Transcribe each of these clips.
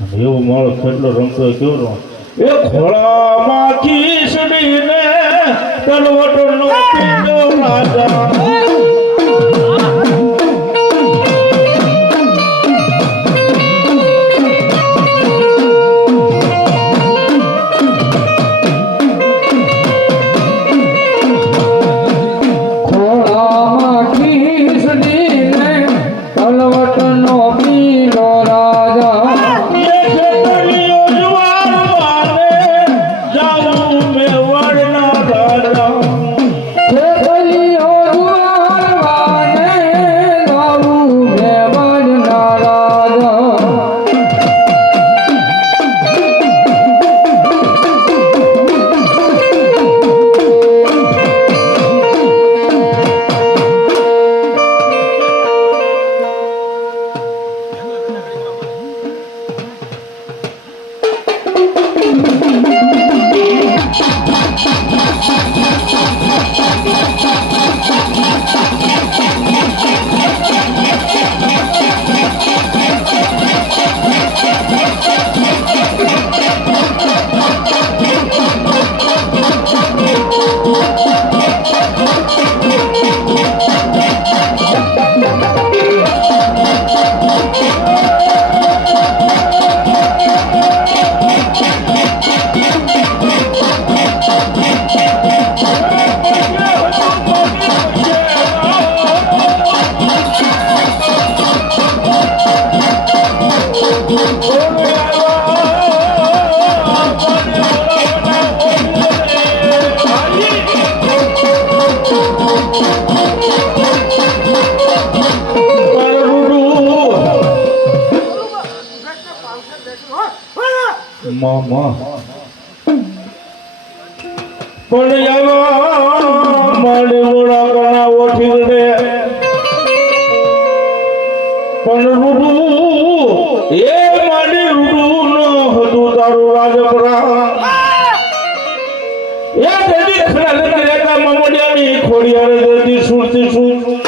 એવો મારો કેટલો રમતો કેવો એ ખોળામાં ખીસડીને તલવટનો પીંડો રાજા મામા પણ આવા મારી મોડા કણા ઓઠી રે પણ રૂડુ એ મારી રૂડુ નો હતું તારું રાજપરા એ દેદી ખરા લગી રેતા મમડિયાની ખોડિયારે દેદી સુરતી સુર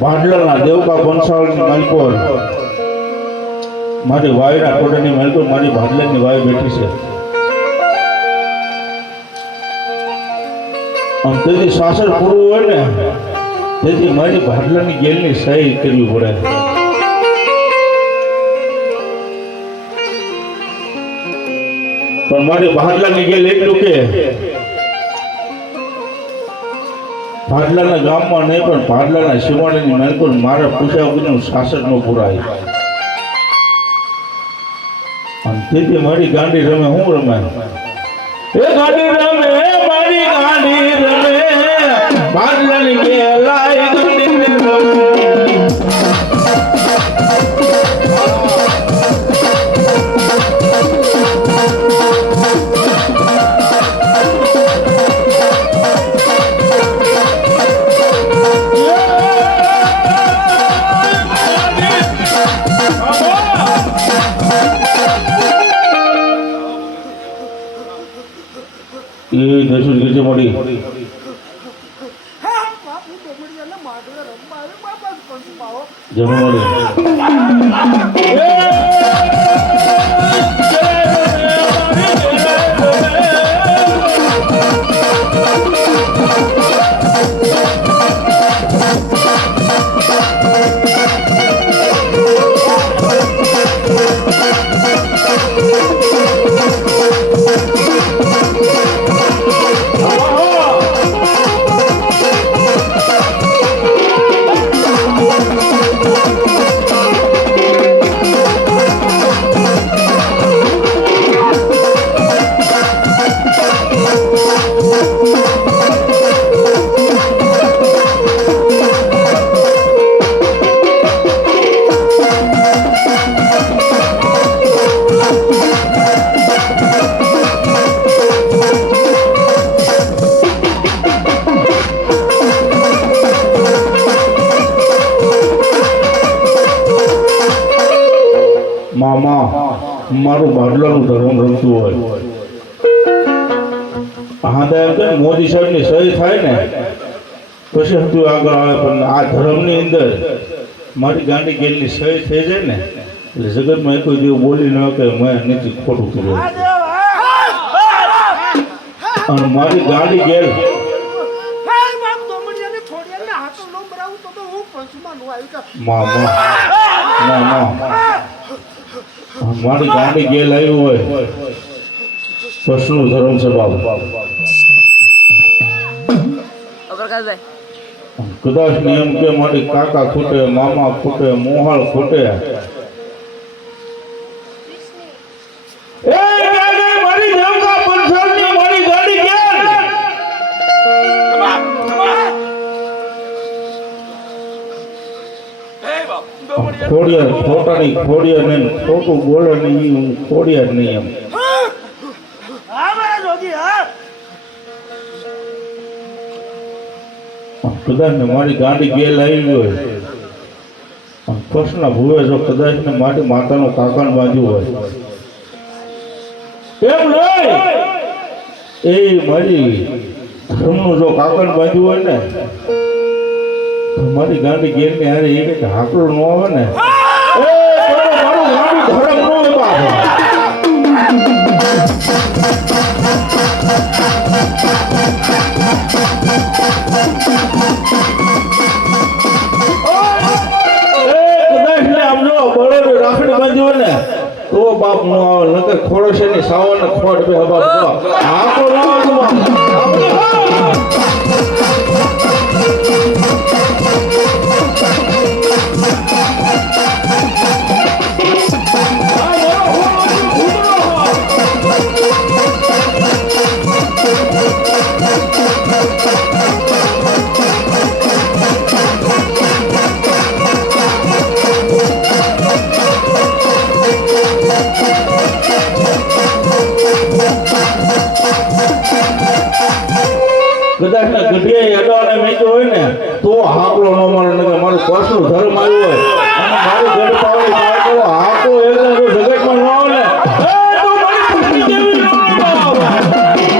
ભાડલાના દેવકા બંસાળની માલકોર મારી વાયના કોડાની માલકોર મારી ભાડલાની વાય બેઠી છે આમ તેથી શાસન પૂરું હોય ને તેથી મારી ભાડલાની ગેલની સહી કરવી પડે પણ મારી ભાડલાની ગેલ એટલું કે ભાડલાના ગામમાં નહીં પણ ભાડલાના શિવાણીની મેલ પર મારા પૂજા વગરનું શાસન ન પુરાય. અને તેથી મારી ગાંડી રમે હું રમે એ ગાંડી રમે મારી ગાંડી રમે ભાડલાની કેલાય ગાંડી રમે. એ દસુર ગજે મળી જમા મળી મારું ભાડલાનું ધર્મ રમતું હોય હા તો એમ કે મોદી સાહેબની સહી થાય ને પછી હતું આગળ આવે પણ આ ધર્મની અંદર મારી ગાંડી ગેલની સહી થઈ જાય ને એટલે જગતમાં કોઈ જેવું બોલી ન કે મેં નીચે ખોટું કર્યું અને મારી ગાંડી ગેલ મારી ગાંડી ગેલ આવ્યું હોય પશુનું ધર્મ છે બાબુ. કદાચ ને એમ કે મારી કાકા ખૂટે મામા ખૂટે મોહાળ ખૂટે ખોડિયાર ખોટાની ખોડિયાર ને ખોટું બોલે નહીં હું ખોડિયાર નહીં એમ કદાચ ને મારી ગાંડી ગેલ આવી હોય કૃષ્ણ ભૂવે જો કદાચ ને મારી માતાનું કાકણ બાંધ્યું હોય એમ નહીં એ મારી ધર્મનું જો કાકણ બાંધ્યું હોય ને મારી ગાંડી ગેર ની હારે એ કઈ હાકડો ન આવે ને મારું ગાંડી ધર્મ નો રાખડી બાંધી હોય ને તો બાપ નો આવે નકર ખોડશે ની સાવન ખોડ બે બાપ હાકો ન આવે કદાચ ને ગઢિયા અડાને મેચ્યો હોય ને તો હાકલો ન મારે ને મારું પર્સનલ ધર્મ આવ્યું હોય અને મારી ઘર પાવડી મારે હાકો એટલે જગતમાં ન આવે ને તો મારી ખુશી કેવી ન આવે.